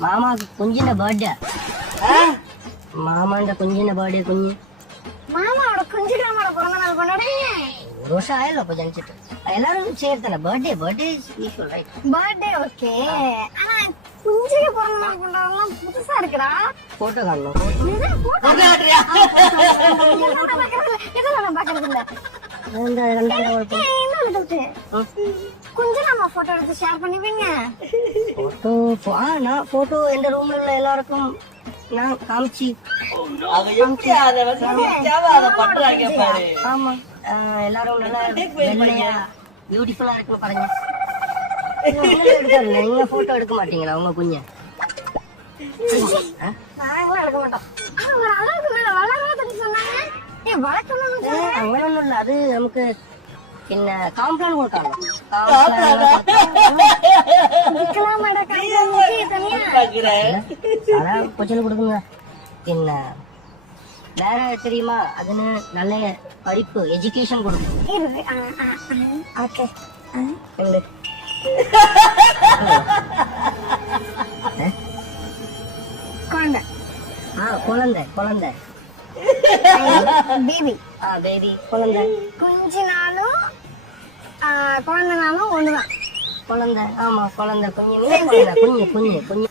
മാമാക്ക് കുഞ്ഞിന്റെ ബർത്ത്ഡേ മാമാന്റെ കുഞ്ഞിന്റെ ബർത്ത്ഡേ കുഞ്ഞ് മാമാവിടെ കുഞ്ചിരാമയുടെ പിറന്നാൾ കൊണ്ടാടേ ഒരു വർഷം ആയല്ലോ അപ്പൊ ജനിച്ചിട്ട് എല്ലാരും ചേർത്തല്ല birthday usual right birthday okay ஆனா குஞ்சிக்கு பிறந்தநாள் கொண்டாடலாம் புதுசா இருக்குடா போட்டோ காணணும் குஞ்சிராமா போட்டோ எடுத்து ஷேர் பண்ணுவீங்க நான் போட்டோ எந்த ரூம்ல உள்ள எல்லாருக்கும் நான் காமிச்சு ஆமா எல்லாரும் நல்லா வெள்ளையா பியூட்டிஃபுல்லா இருக்குன்னு பாருங்க நீங்க போட்டோ எடுக்க மாட்டீங்களா உங்க குஞ்ச நாங்களாம் எடுக்க மாட்டோம் அளவுக்கு மேல வளராதுன்னு சொன்னாங்க അങ്ങനെ ഒന്നുമില്ല അത് നമുക്ക് പിന്നെ കാംപ്ലാൻ കൊടുക്കാമല്ലോ അതാ കൊച്ചിന് കൊടുക്കുന്നത് പിന്നെ വേറെ தெரியுமா അതിന് നല്ല പഠിപ്പ് എഡ്യൂക്കേഷൻ കൊടുക്കും ഉണ്ട് குழந்தை பேபி பேபி குழந்தை குஞ்சு நாளும் குழந்தை நாளும் ஒண்ணுதான் குழந்தை ஆமா குழந்தை குஞ்சு குஞ்சு குஞ்சு